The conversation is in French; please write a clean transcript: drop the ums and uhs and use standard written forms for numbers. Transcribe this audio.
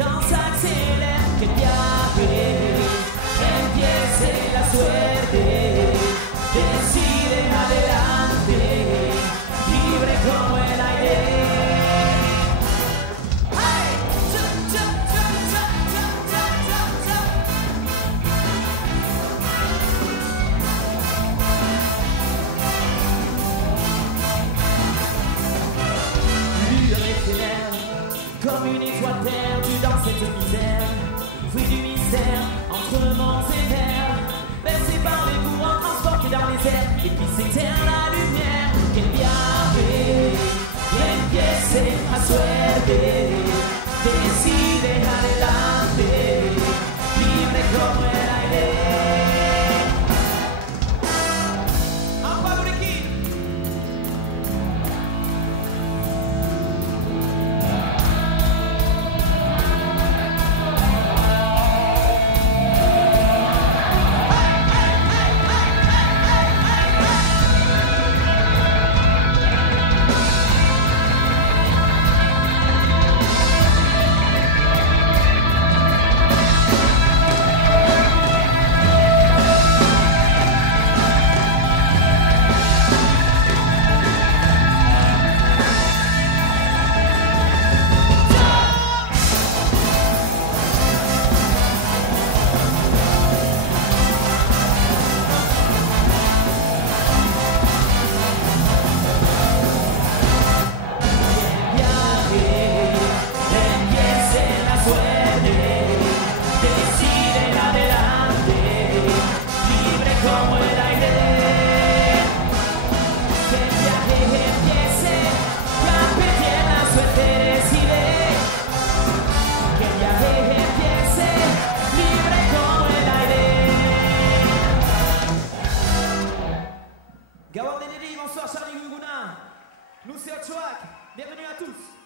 temps s'accélère, que el viaje empiece la suerte, decide adelante, libre como el aire. Comme une étoile perdue dans cette misère, fruit du mystère entre monts et terres, bercé par les courants, transporté dans les airs, et puis s'éteint la lumière. Que el viaje empiece a suerte, decide adelante, libre como el aire. Gawar Deneri, bonsoir Charlie Gougouna. Nous c'est Hot Track, bienvenue à tous.